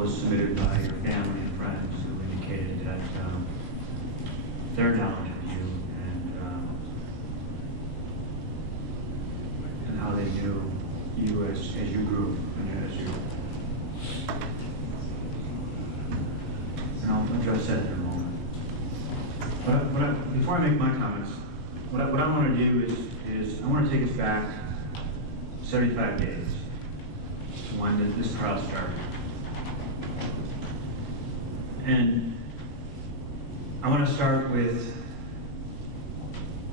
those submitted by your family and friends who indicated that their knowledge of you and how they knew you as you grew and as you. And I'll address that in a moment. But before I make my comments, what I want to do is I want to take us back 75 days to when this trial started. And I want to start with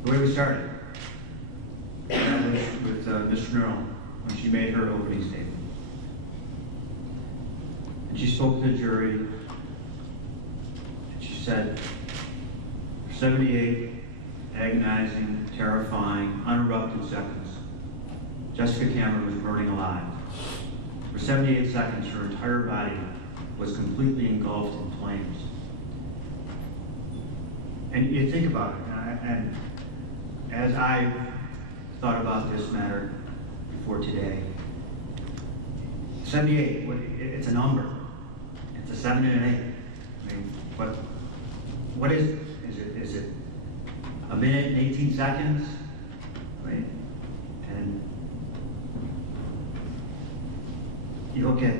the way we started. That was with Ms. Schnurl when she made her opening statement. And she spoke to the jury, and she said, 78 agonizing, terrifying, uninterrupted seconds, Jessica Cameron was burning alive. For 78 seconds, her entire body was completely engulfed in flames. And you think about it, and as I thought about this matter before today, 78, it's a number. It's a 7 and an 8. I mean, what is it? Is it a minute and 18 seconds? Right? And you look at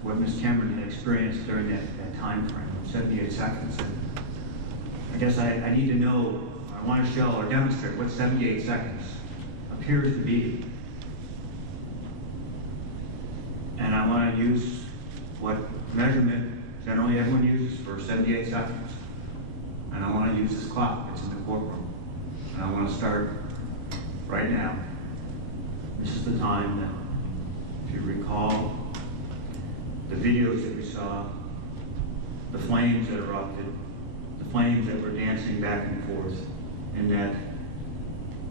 what Ms. Cameron had experienced during that time frame, 78 seconds. And I guess I need to know, I want to show or demonstrate what 78 seconds appears to be. And I want to use what measurement generally everyone uses for 78 seconds. And I want to use this clock that's in the courtroom. And I want to start right now. This is the time that, if you recall, the videos that we saw, the flames that erupted, the flames that were dancing back and forth in that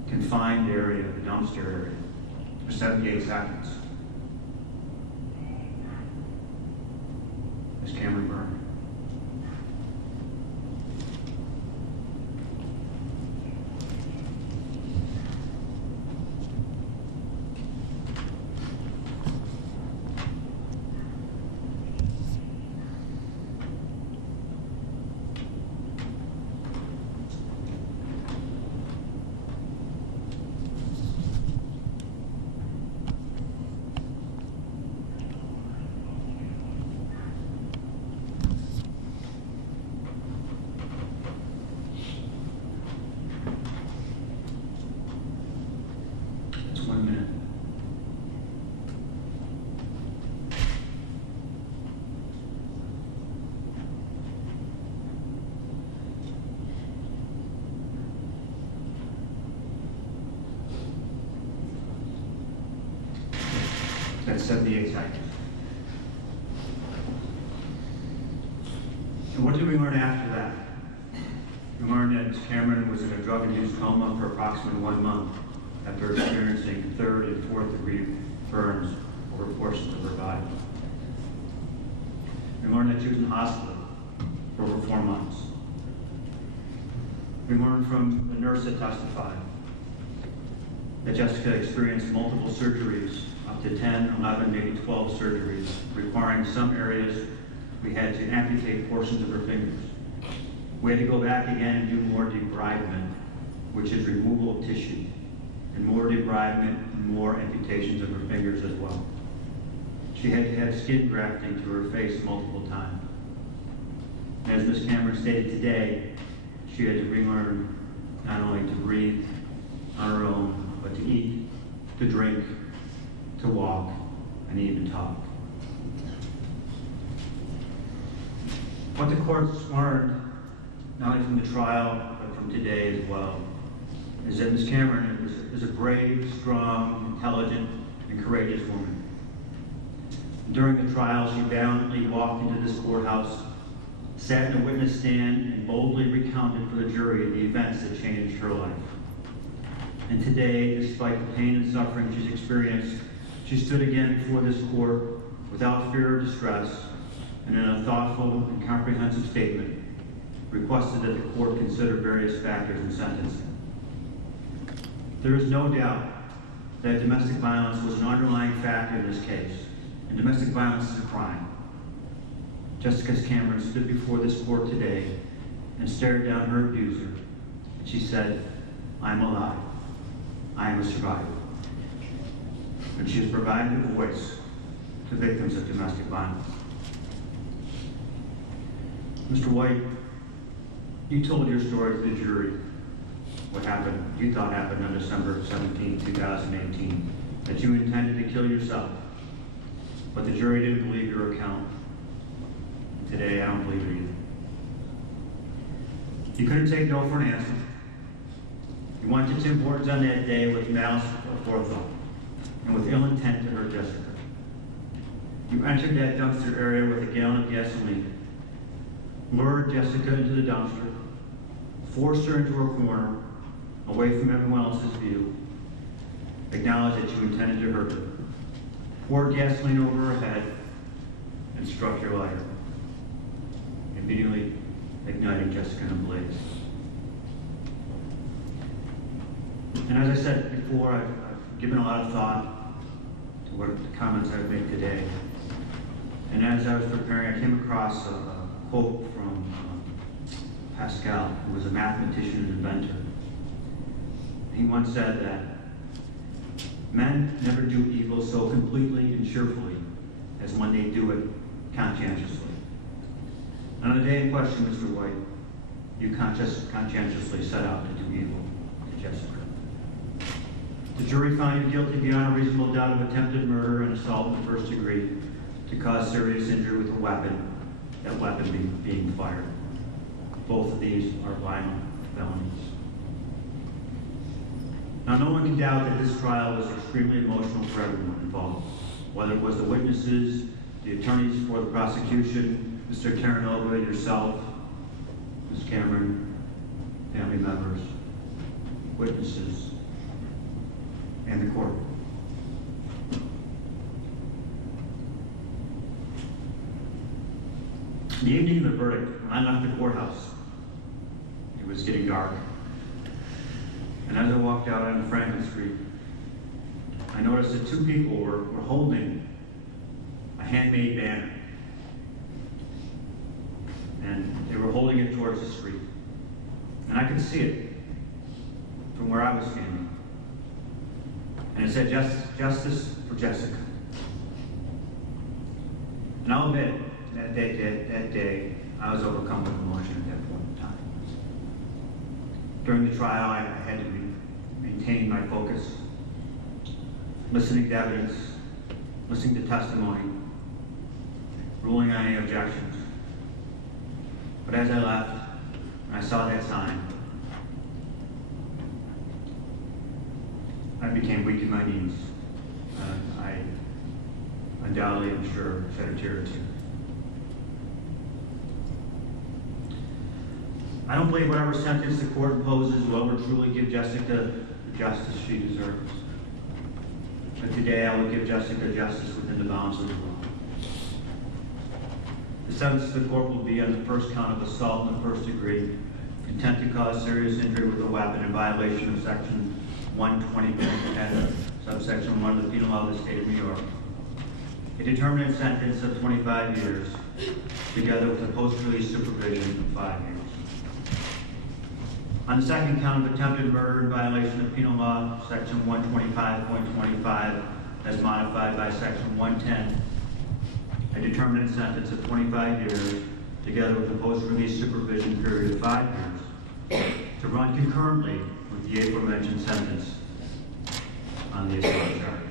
confined area, the dumpster area, for 78 seconds. Ms. Cameron burned. That's 78 seconds. And what did we learn after that? We learned that Ms. Cameron was in a drug-induced coma for approximately 1 month after experiencing 3rd and 4th degree burns over portions of her body. We learned that she was in hospital for over 4 months. We learned from the nurse that testified that Jessica experienced multiple surgeries, up to 10, 11, maybe 12 surgeries, requiring some areas we had to amputate portions of her fingers. We had to go back again and do more debridement, which is removal of tissue, and more debridement and more amputations of her fingers as well. She had to have skin grafting to her face multiple times. And as Ms. Cameron stated today, she had to relearn not only to breathe on her own, but to eat, to drink, to walk, and even talk. What the courts learned, not only from the trial, but from today as well, is that Ms. Cameron is a brave, strong, intelligent, and courageous woman. During the trial, she valiantly walked into this courthouse, sat in a witness stand, and boldly recounted for the jury the events that changed her life. And today, despite the pain and suffering she's experienced, she stood again before this court without fear or distress, and in a thoughtful and comprehensive statement, requested that the court consider various factors in sentencing. There is no doubt that domestic violence was an underlying factor in this case, and domestic violence is a crime. Jessica Cameron stood before this court today and stared down her abuser. And she said, "I'm alive. I am a survivor." And she has provided a voice to victims of domestic violence. Mr. White, you told your story to the jury, what happened, you thought happened on December 17, 2018, that you intended to kill yourself, but the jury didn't believe your account. Today, I don't believe it either. You couldn't take no for an answer. You went to Tim Hortons on that day with malice aforethought and with ill intent to hurt Jessica. You entered that dumpster area with a gallon of gasoline, lured Jessica into the dumpster, forced her into a corner, away from everyone else's view, acknowledged that you intended to hurt her, poured gasoline over her head, and struck your lighter, immediately igniting Jessica in a blaze. And as I said before, I've given a lot of thought to what the comments I've made today. And as I was preparing, I came across a quote from Pascal, who was a mathematician and inventor. He once said that men never do evil so completely and cheerfully as when they do it conscientiously. And on the day in question, Mr. White, you conscientiously set out to do evil to Jessica. The jury found you guilty beyond a reasonable doubt of attempted murder and assault in the first degree to cause serious injury with a weapon, that weapon being fired. Both of these are violent felonies. Now, no one can doubt that this trial was extremely emotional for everyone involved, whether it was the witnesses, the attorneys for the prosecution, Mr. Terranova, yourself, Ms. Cameron, family members, witnesses, and the court. The evening of the verdict, when I left the courthouse, it was getting dark. And as I walked out on Franklin Street, I noticed that two people were holding a handmade banner. And they were holding it towards the street. And I could see it from where I was standing. And it said, "Justice for Jessica." And I'll admit, that day, I was overcome with emotion at that point in time. During the trial, I had to maintain my focus, listening to evidence, listening to testimony, ruling on any objections. But as I left, and I saw that sign, I became weak in my knees. I undoubtedly, I'm sure, shed a tear or two. I don't believe whatever sentence the court imposes will ever truly give Jessica the justice she deserves. But today I will give Jessica justice within the bounds of the law. The sentence of the court will be on the first count of assault in the first degree, intent to cause serious injury with a weapon in violation of Section 120.10, subsection 1 of the Penal Law of the State of New York. A determinate sentence of 25 years, together with a post-release supervision of 5 years. On the second count of attempted murder in violation of Penal Law, Section 125.25, as modified by Section 110, a determinate sentence of 25 years, together with a post-release supervision period of 5 years, to run concurrently with the aforementioned sentence on the assault charge.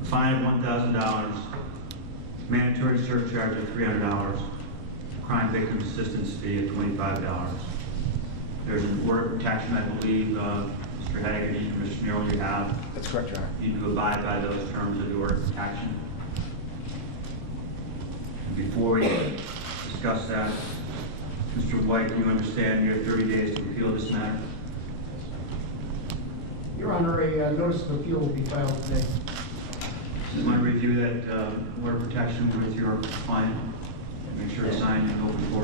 A fine of $1,000, mandatory surcharge of $300, crime victim assistance fee of $25. There's an order of protection, I believe, Mr. Hagan and Commissioner Merrill, you have. That's correct, Your Honor. You need to abide by those terms of the order of protection. And before we discuss that, Mr. White, do you understand you have 30 days to appeal this matter? Your Honor, a notice of appeal will be filed today. This is my review that order of protection with your client. Make sure it's signed and open for